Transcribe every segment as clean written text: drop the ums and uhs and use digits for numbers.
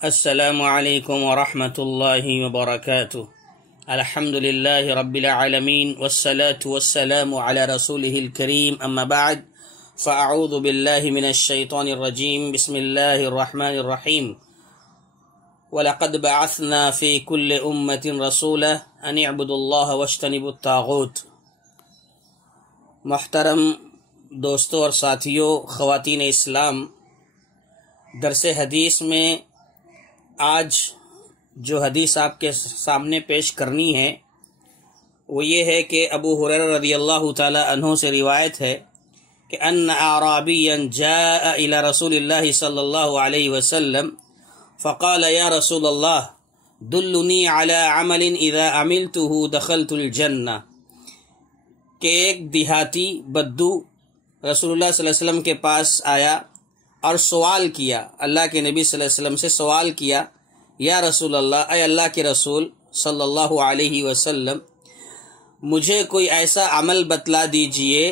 السلام علیکم ورحمۃ اللہ وبرکاتہ۔ الحمد للہ رب العالمین والصلاة والسلام علی رسولہ الکریم، اما بعد فاعوذ باللہ من الشیطان الرجیم، بسم اللہ الرحمن الرحیم۔ وَلَقَدْ بَعَثْنَا فِي كُلِّ أُمَّةٍ رَسُولًا أَنِ اعْبُدُوا اللَّهَ وَاجْتَنِبُوا الطَّاغُوتَ۔ محترم دوستوں اور ساتھیوں، خواتین اسلام، درس حدیث میں آج جو حدیث آپ کے سامنے پیش کرنی ہے وہ یہ ہے کہ ابو ہریرہ رضی اللہ تعالی عنہ سے روایت ہے کہ ان اعرابیا جاء الى رسول اللہ صلی اللہ علیہ وسلم فقال یا رسول اللہ دلنی علی عمل اذا عملته دخلت الجنہ، کہ ایک دیہاتی بدو رسول اللہ صلی اللہ علیہ وسلم کے پاس آیا اور سوال کیا، اللہ کے نبی صلی اللہ علیہ وسلم سے سوال کیا، یا رسول اللہ، اے اللہ کے رسول صلی اللہ علیہ وسلم، مجھے کوئی ایسا عمل بتلا دیجئے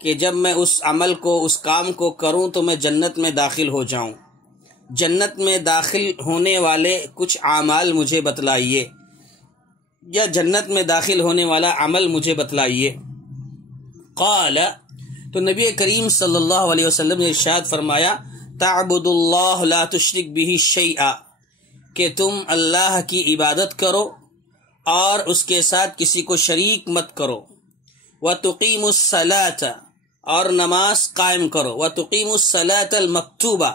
کہ جب میں اس عمل کو، اس کام کو کروں تو میں جنت میں داخل ہو جاؤں۔ جنت میں داخل ہونے والے کچھ اعمال مجھے بتلائیے، یا جنت میں داخل ہونے والا عمل مجھے بتلائیے۔ قال، تو نبی کریم صلی اللہ علیہ وسلم نے ارشاد فرمایا، تعبد اللہ لا تشرک بہ شیئا، کہ تم اللہ کی عبادت کرو اور اس کے ساتھ کسی کو شریک مت کرو۔ وَتُقِيمُ الصَّلَاةَ، اور نماز قائم کرو۔ وَتُقِيمُ الصَّلَاةَ الْمَكْتُوبَةَ،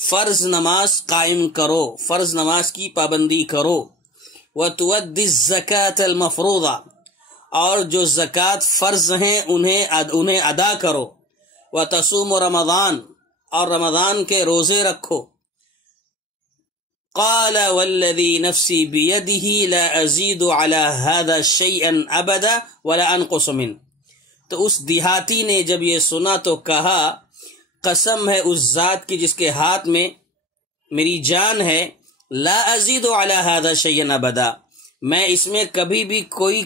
فرض نماز قائم کرو، فرض نماز کی پابندی کرو۔ وَتُؤَدِّ الزَّكَاةَ الْمَفْرُوضَةَ، اور جو زکوٰۃ فرض ہیں انہیں ادا کرو۔ وَتَصُومُ رمضان، اور رمضان کے روزے رکھو۔ قال والذی نفسی بیدہ لا ازید علی هذا شیئا ابدا ولا انقص منہ، تو اس دیہاتی نے جب یہ سنا تو کہا، قسم ہے اس ذات کی جس کے ہاتھ میں میری جان ہے، لا ازید علی هذا شیئا ابدا، میں اس میں کبھی بھی کوئی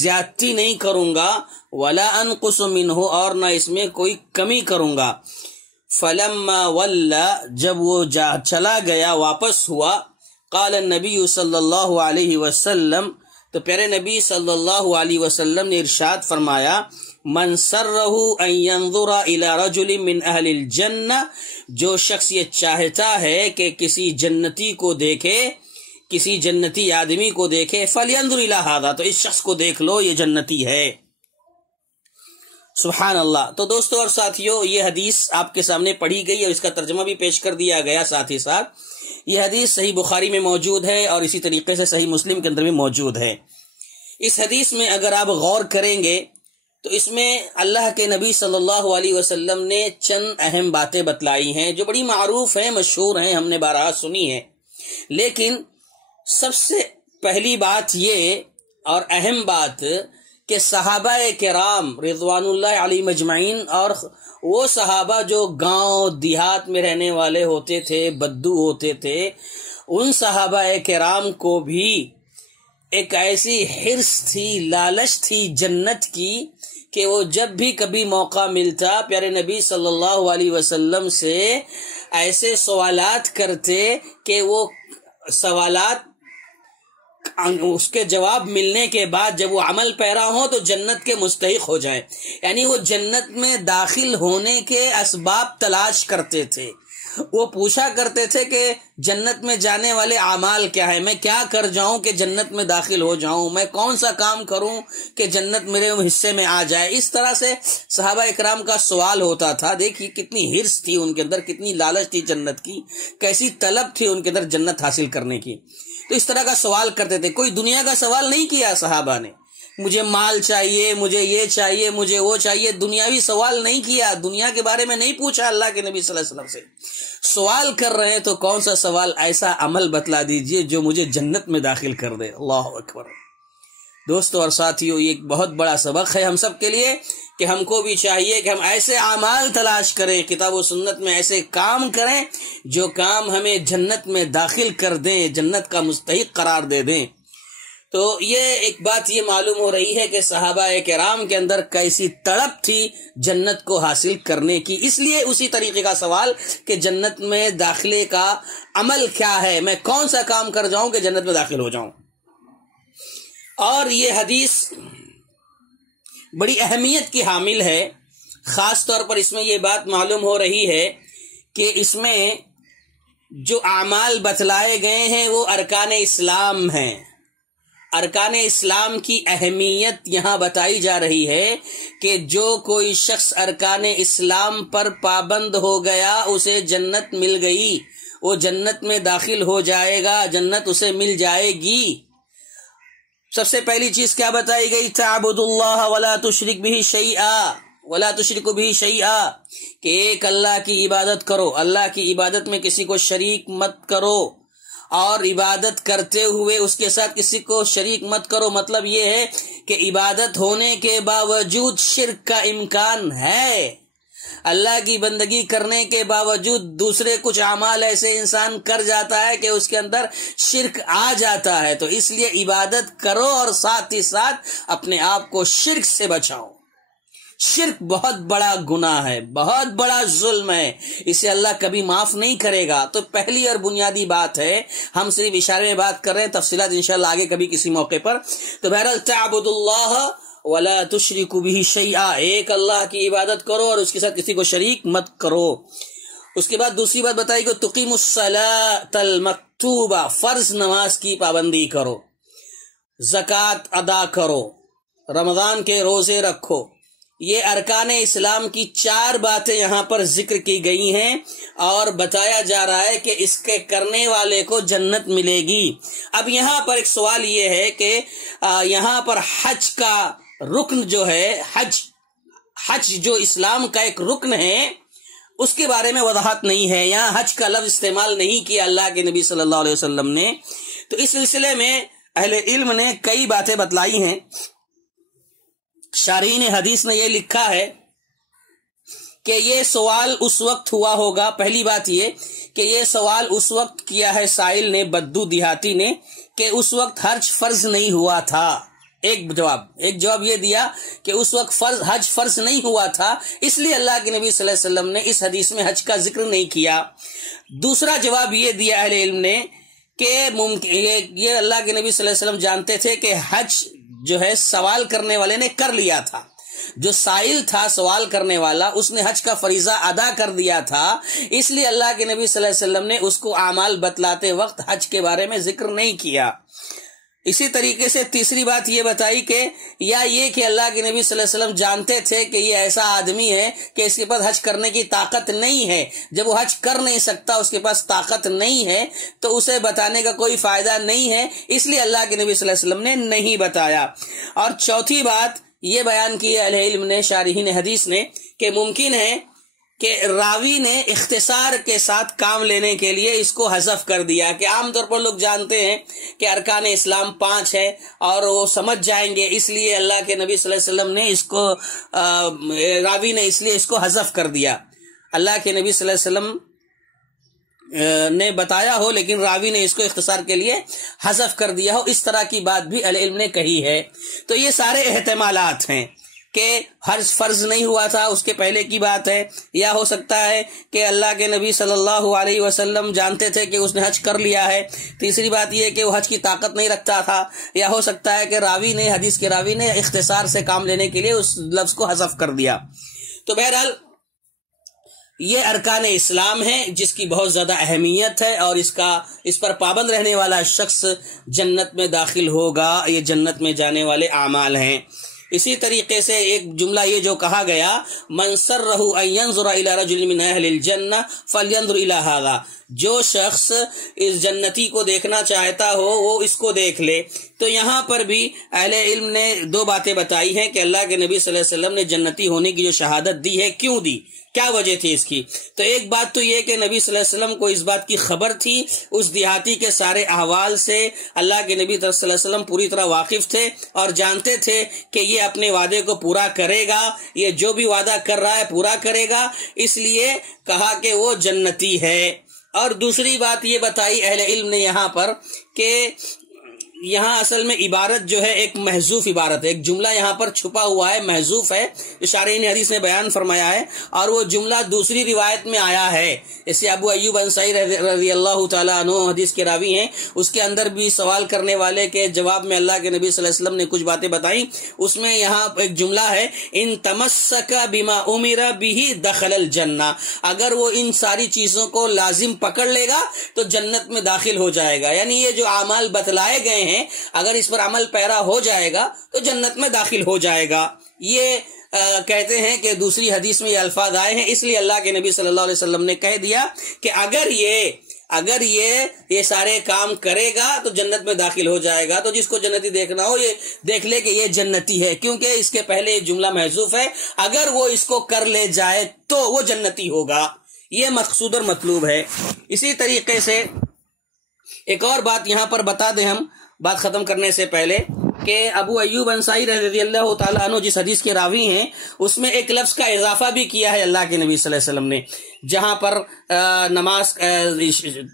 زیادتی نہیں کروں گا، ولا انقص منہ، اور نہ اس میں کوئی کمی کروں گا۔ فلما ولا، جب وہ چلا گیا، واپس ہوا، قال النبی صلی اللہ علیہ وسلم، تو پیارے نبی صلی اللہ علیہ وسلم نے ارشاد فرمایا، من سرہ ان ينظر الى رجل من اہل الجنہ، جو شخص یہ چاہتا ہے کہ کسی جنتی کو دیکھے، کسی جنتی آدمی کو دیکھے، فلینظر الی ھذا، تو اس شخص کو دیکھ لو، یہ جنتی ہے۔ سبحان اللہ۔ تو دوستو اور ساتھیوں، یہ حدیث آپ کے سامنے پڑھی گئی اور اس کا ترجمہ بھی پیش کر دیا گیا، ساتھ ہی ساتھ یہ حدیث صحیح بخاری میں موجود ہے اور اسی طریقے سے صحیح مسلم کے اندر بھی موجود ہے۔ اس حدیث میں اگر آپ غور کریں گے تو اس میں اللہ کے نبی صلی اللہ علیہ وسلم نے چند اہم باتیں بتلائی ہیں جو بڑی معروف ہیں، مشہور ہیں، ہم نے بارہا سنی ہے، لیکن سب سے پہلی بات یہ اور اہم بات کہ صحابہ کرام رضوان اللہ علیہ مجمعین، اور وہ صحابہ جو گاؤں دیہات میں رہنے والے ہوتے تھے، بدو ہوتے تھے، ان صحابہ کرام کو بھی ایک ایسی حرص تھی، لالچ تھی جنت کی، کہ وہ جب بھی کبھی موقع ملتا پیارے نبی صلی اللہ علیہ وسلم سے ایسے سوالات کرتے کہ وہ سوالات اس کے جواب ملنے کے بعد جب وہ عمل پیرا ہو تو جنت کے مستحق ہو جائیں، یعنی وہ جنت میں داخل ہونے کے اسباب تلاش کرتے تھے۔ وہ پوچھا کرتے تھے کہ جنت میں جانے والے اعمال کیا ہے، میں کیا کر جاؤں کہ جنت میں داخل ہو جاؤں، میں کون سا کام کروں کہ جنت میرے حصے میں آ جائے۔ اس طرح سے صحابہ اکرام کا سوال ہوتا تھا۔ دیکھیے کتنی حرص تھی ان کے اندر، کتنی لالچ تھی جنت کی، کیسی طلب تھی ان کے اندر جنت حاصل کرنے کی۔ تو اس طرح کا سوال کرتے تھے۔ کوئی دنیا کا سوال نہیں کیا صحابہ نے، مجھے مال چاہیے، مجھے یہ چاہیے، مجھے وہ چاہیے، دنیاوی سوال نہیں کیا، دنیا کے بارے میں نہیں پوچھا اللہ کے نبی صلی اللہ علیہ وسلم سے۔ سوال کر رہے ہیں تو کون سا سوال، ایسا عمل بتلا دیجئے جو مجھے جنت میں داخل کر دے۔ اللہ اکبر۔ دوستو اور ساتھیوں، یہ ایک بہت بڑا سبق ہے ہم سب کے لیے کہ ہم کو بھی چاہیے کہ ہم ایسے اعمال تلاش کریں، کتاب و سنت میں ایسے کام کریں جو کام ہمیں جنت میں داخل کر دیں، جنت کا مستحق قرار دے دیں۔ تو یہ ایک بات یہ معلوم ہو رہی ہے کہ صحابہ کرام کے اندر کیسی تڑپ تھی جنت کو حاصل کرنے کی، اس لیے اسی طریقے کا سوال کہ جنت میں داخلے کا عمل کیا ہے، میں کون سا کام کر جاؤں کہ جنت میں داخل ہو جاؤں۔ اور یہ حدیث بڑی اہمیت کی حامل ہے، خاص طور پر اس میں یہ بات معلوم ہو رہی ہے کہ اس میں جو اعمال بتلائے گئے ہیں وہ ارکان اسلام ہیں۔ ارکان اسلام کی اہمیت یہاں بتائی جا رہی ہے کہ جو کوئی شخص ارکان اسلام پر پابند ہو گیا اسے جنت مل گئی، وہ جنت میں داخل ہو جائے گا، جنت اسے مل جائے گی۔ سب سے پہلی چیز کیا بتائی گئی؟ تعبد اللہ ولا تشرک بہ شیئا ولا تشرک بہ شیئا، کہ ایک اللہ کی عبادت کرو، اللہ کی عبادت میں کسی کو شریک مت کرو، اور عبادت کرتے ہوئے اس کے ساتھ کسی کو شریک مت کرو۔ مطلب یہ ہے کہ عبادت ہونے کے باوجود شرک کا امکان ہے، اللہ کی بندگی کرنے کے باوجود دوسرے کچھ اعمال ایسے انسان کر جاتا ہے کہ اس کے اندر شرک آ جاتا ہے، تو اس لیے عبادت کرو اور ساتھ ہی ساتھ اپنے آپ کو شرک سے بچاؤ۔ شرک بہت بڑا گناہ ہے، بہت بڑا ظلم ہے، اسے اللہ کبھی معاف نہیں کرے گا۔ تو پہلی اور بنیادی بات ہے، ہم صرف اشارے میں بات کر رہے ہیں، تفصیلات انشاءاللہ آگے کبھی کسی موقع پر۔ تو بہرحال تعبد اللہ ولا تشرک بہ شیئا، ایک اللہ کی عبادت کرو اور اس کے ساتھ کسی کو شریک مت کرو۔ اس کے بعد دوسری بات بتائی کہ تقیم الصلاۃ المکتوبہ، فرض نماز کی پابندی کرو، زکوٰۃ ادا کرو، رمضان کے روزے رکھو۔ یہ ارکان اسلام کی 4 باتیں یہاں پر ذکر کی گئی ہیں اور بتایا جا رہا ہے کہ اس کے کرنے والے کو جنت ملے گی۔ اب یہاں پر ایک سوال یہ ہے کہ یہاں پر حج کا رکن جو ہے، حج جو اسلام کا ایک رکن ہے، اس کے بارے میں وضاحت نہیں ہے، یہاں حج کا لفظ استعمال نہیں کیا اللہ کے نبی صلی اللہ علیہ وسلم نے۔ تو اس سلسلے میں اہل علم نے کئی باتیں بتلائی ہیں۔ شارحین حدیث نے یہ لکھا ہے کہ یہ سوال اس وقت ہوا ہوگا، پہلی بات یہ کہ یہ سوال اس وقت کیا ہے سائل نے، بدو دیہاتی نے، کہ اس وقت حج فرض نہیں ہوا تھا۔ ایک جواب یہ دیا کہ اس وقت حج فرض نہیں ہوا تھا، اس لیے اللہ کے نبی صلی اللہ علیہ وسلم نے اس حدیث میں حج کا ذکر نہیں کیا۔ دوسرا جواب یہ دیا اہل علم نے کہ یہ اللہ کے نبی صلی اللہ علیہ وسلم جانتے تھے کہ حج جو ہے سوال کرنے والے نے کر لیا تھا، جو سائل تھا سوال کرنے والا اس نے حج کا فریضہ ادا کر دیا تھا، اس لیے اللہ کے نبی صلی اللہ علیہ وسلم نے اس کو اعمال بتلاتے وقت حج کے بارے میں ذکر نہیں کیا۔ اسی طریقے سے تیسری بات یہ بتائی کہ یا یہ کہ اللہ کے نبی صلی اللہ علیہ وسلم جانتے تھے کہ یہ ایسا آدمی ہے کہ اس کے پاس حج کرنے کی طاقت نہیں ہے، جب وہ حج کر نہیں سکتا، اس کے پاس طاقت نہیں ہے، تو اسے بتانے کا کوئی فائدہ نہیں ہے، اس لیے اللہ کے نبی صلی اللہ علیہ وسلم نے نہیں بتایا۔ اور چوتھی بات یہ بیان کی اہل علم نے، شارحین حدیث نے، کہ ممکن ہے کہ راوی نے اختصار کے ساتھ کام لینے کے لیے اس کو حذف کر دیا، کہ عام طور پر لوگ جانتے ہیں کہ ارکان اسلام 5 ہے اور وہ سمجھ جائیں گے، اس لیے اللہ کے نبی صلی اللہ علیہ وسلم نے اس کو راوی نے اس لیے اس کو حذف کر دیا۔ اللہ کے نبی صلی اللہ علیہ وسلم نے بتایا ہو لیکن راوی نے اس کو اختصار کے لیے حذف کر دیا ہو، اس طرح کی بات بھی اہل علم نے کہی ہے۔ تو یہ سارے احتمالات ہیں کہ حج فرض نہیں ہوا تھا، اس کے پہلے کی بات ہے، یا ہو سکتا ہے کہ اللہ کے نبی صلی اللہ علیہ وسلم جانتے تھے کہ اس نے حج کر لیا ہے، تیسری بات یہ کہ وہ حج کی طاقت نہیں رکھتا تھا، یا ہو سکتا ہے کہ راوی نے، حدیث کے راوی نے اختصار سے کام لینے کے لیے اس لفظ کو حذف کر دیا۔ تو بہرحال یہ ارکان اسلام ہے جس کی بہت زیادہ اہمیت ہے، اور اس پر پابند رہنے والا شخص جنت میں داخل ہوگا، یہ جنت میں جانے والے اعمال ہیں۔ اسی طریقے سے ایک جملہ یہ جو کہا گیا، من سرہ ان ینظر الی رجل من اہل الجنہ فلینظر الی ھذا، جو شخص اس جنتی کو دیکھنا چاہتا ہو وہ اس کو دیکھ لے۔ تو یہاں پر بھی اہل علم نے 2 باتیں بتائی ہیں کہ اللہ کے نبی صلی اللہ علیہ وسلم نے جنتی ہونے کی جو شہادت دی ہے، کیوں دی، کیا وجہ تھی اس کی۔ تو ایک بات تو یہ کہ نبی صلی اللہ علیہ وسلم کو اس بات کی خبر تھی، اس دیہاتی کے سارے احوال سے اللہ کے نبی صلی اللہ علیہ وسلم پوری طرح واقف تھے اور جانتے تھے کہ یہ اپنے وعدے کو پورا کرے گا، یہ جو بھی وعدہ کر رہا ہے پورا کرے گا، اس لیے کہا کہ وہ جنتی ہے۔ اور دوسری بات یہ بتائی اہل علم نے یہاں پر کہ یہاں اصل میں عبارت جو ہے ایک محذوف عبارت ہے، ایک جملہ یہاں پر چھپا ہوا ہے، محذوف ہے، جو شارحین حدیث نے بیان فرمایا ہے، اور وہ جملہ دوسری روایت میں آیا ہے۔ جیسے ابو ایوب انصاری رضی اللہ تعالیٰ عنہ حدیث کے راوی ہیں، اس کے اندر بھی سوال کرنے والے کے جواب میں اللہ کے نبی صلی اللہ علیہ وسلم نے کچھ باتیں بتائیں، اس میں یہاں ایک جملہ ہے، ان تمسک بما امر بہ دخل الجنہ، اگر وہ ان ساری چیزوں کو لازم پکڑ لے گا تو جنت میں داخل ہو جائے گا، یعنی یہ جو اعمال بتلائے گئے ہیں اگر اس پر عمل پیرا ہو جائے گا تو جنت میں داخل ہو جائے گا۔ یہ کہتے ہیں کہ دوسری حدیث میں یہ الفاظ آئے ہیں، اس لیے اللہ کے نبی صلی اللہ علیہ وسلم نے کہہ دیا کہ اگر یہ سارے کام کرے گا تو جنت میں داخل ہو جائے گا، تو جس کو جنتی دیکھنا ہو یہ دیکھ لے کہ یہ جنتی ہے، کیونکہ اس کے پہلے جملہ محذوف ہے، اگر وہ اس کو کر لے جائے تو وہ جنتی ہوگا، یہ مقصود اور مطلوب ہے۔ اسی طریقے سے ایک اور بات یہاں پر بتا دیں ہم بات ختم کرنے سے پہلے، کہ ابو ایوب انصاری رضی اللہ تعالیٰ عنہ جس حدیث کے راوی ہیں اس میں ایک لفظ کا اضافہ بھی کیا ہے اللہ کے نبی صلی اللہ علیہ وسلم نے، جہاں پر نماز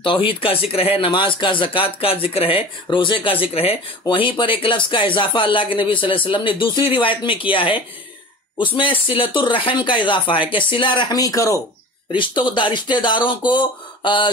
توحید کا ذکر ہے، نماز کا، زکوٰۃ کا ذکر ہے، روزے کا ذکر ہے، وہیں پر ایک لفظ کا اضافہ اللہ کے نبی صلی اللہ علیہ وسلم نے دوسری روایت میں کیا ہے، اس میں صلۃ الرحم کا اضافہ ہے کہ صلہ رحمی کرو، رشتہ داروں کو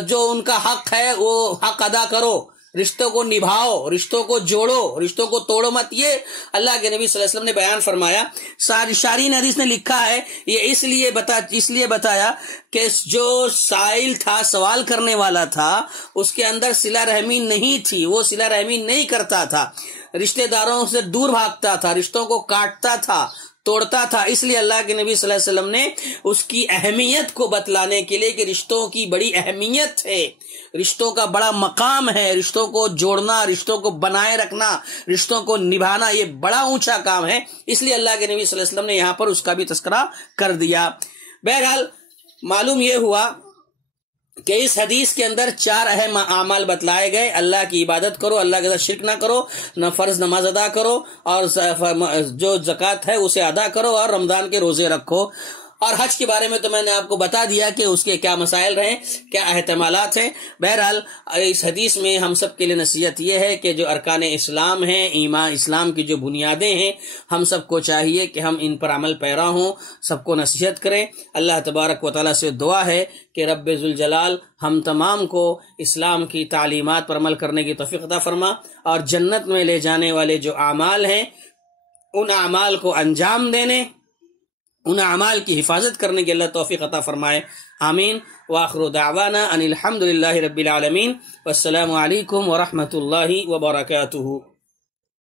جو ان کا حق ہے وہ حق ادا کرو، رشتوں کو نبھاؤ، رشتوں کو جوڑو، رشتوں کو توڑو مت، یہ اللہ کے نبی صلی اللہ علیہ وسلم نے بیان فرمایا۔ شارحین حدیث نے لکھا ہے یہ اس لیے بتایا کہ جو سائل تھا، سوال کرنے والا تھا، اس کے اندر صلہ رحمی نہیں تھی، وہ صلہ رحمی نہیں کرتا تھا، رشتہ داروں سے دور بھاگتا تھا، رشتوں کو کاٹتا تھا، توڑتا تھا، اس لیے اللہ کے نبی صلی اللہ علیہ وسلم نے اس کی اہمیت کو بتلانے کے لیے کہ رشتوں کی بڑی اہمیت ہے، رشتوں کا بڑا مقام ہے، رشتوں کو جوڑنا، رشتوں کو بنائے رکھنا، رشتوں کو نبھانا یہ بڑا اونچا کام ہے، اس لیے اللہ کے نبی صلی اللہ علیہ وسلم نے یہاں پر اس کا بھی تذکرہ کر دیا۔ بہرحال معلوم یہ ہوا کہ اس حدیث کے اندر 4 اہم اعمال بتلائے گئے، اللہ کی عبادت کرو، اللہ کے ساتھ شرک نہ کرو، نہ فرض نماز ادا کرو، اور جو زکوٰۃ ہے اسے ادا کرو، اور رمضان کے روزے رکھو۔ اور حج کے بارے میں تو میں نے آپ کو بتا دیا کہ اس کے کیا مسائل رہیں، کیا احتمالات ہیں۔ بہرحال اس حدیث میں ہم سب کے لیے نصیحت یہ ہے کہ جو ارکان اسلام ہیں، ایمان اسلام کی جو بنیادیں ہیں، ہم سب کو چاہیے کہ ہم ان پر عمل پیرا ہوں، سب کو نصیحت کریں۔ اللہ تبارک و تعالیٰ سے دعا ہے کہ رب ذوالجلال ہم تمام کو اسلام کی تعلیمات پر عمل کرنے کی توفیق عطا فرما، اور جنت میں لے جانے والے جو اعمال ہیں ان اعمال کو انجام دینے، ان اعمال کی حفاظت کرنے کی اللہ توفیق عطا فرمائے، آمین۔ وآخر دعوانا ان الحمد للہ رب العالمین، والسلام علیکم ورحمۃ اللہ وبرکاتہ۔